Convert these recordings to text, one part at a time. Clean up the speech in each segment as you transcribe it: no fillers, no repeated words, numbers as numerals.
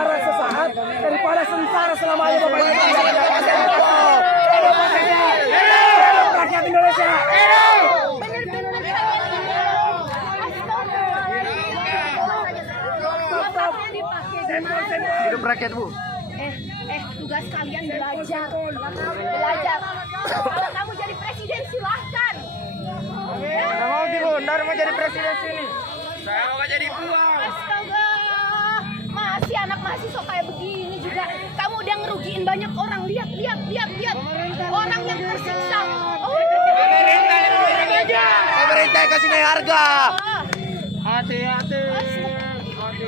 sengsara sesaat daripada sengsara selamanya Bapak Ibu. Rakyat Indonesia. Hidup rakyat, Bu. Tugas kalian belajar. Kalau kamu jadi presiden silahkan. Nggak mau sih, Bu. Ntar mau jadi presiden sini. Saya mau jadi buang. Astaga, masih anak mahasiswa kayak begini juga. Kamu udah ngerugiin banyak orang. Lihat. Orang yang tersiksa. Pemerintah kasih naik harga.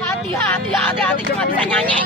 Hati-hati cuma bisa nyanyi.